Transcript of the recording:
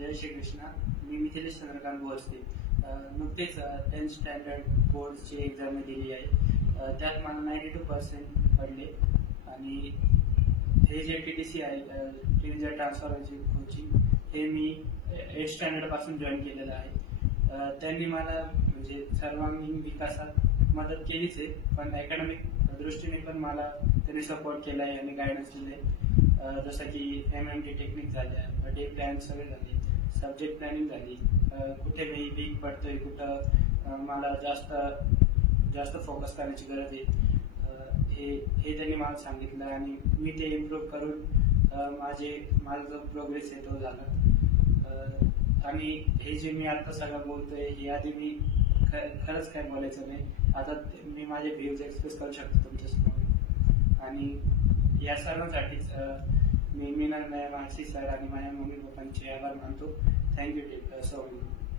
जय श्री कृष्ण. मी मिथिलेश चंद्रकांत बोरसे. नुकतेच 10th standard बोर्डची exam दिली आहे. त्यात मला 92% पडले आणि हे जे TTC आहे, टीचर ट्रान्सफॉर्मरची कोचिंग, हे मी 8th स्टँडर्ड पासून जॉईन केलेलं आहे. त्यांनी मला म्हणजे सर्वांगीण विकासात मदत केलीच आहे, पण अकॅडमिक दृष्टीने पण मला त्यांनी सपोर्ट केला आहे आणि गायडन्स दिले. जसं की MMT टेक्निक झाल्या, डे प्लॅन सगळे झाले, सब्जेक्ट प्लॅनिंग झाली, कुठे मी वीक पडतोय, कुठं मला जास्त फोकस करण्याची गरज आहे, हे त्यांनी मला सांगितलं आणि मी ते इम्प्रूव्ह करून माझा जो प्रोग्रेस आहे तो झाला. आणि हे जे मी आता सगळं बोलतोय, हे आधी मी खरंच काय बोलायचं नाही. आता मी माझे व्ह्यूज एक्सप्रेस करू शकतो तुमच्यासमोर. आणि या सर्वांसाठीच मी मानसी सर आणि माझ्या मम्मी पप्पांचे आभार मानतो. Thank you so much.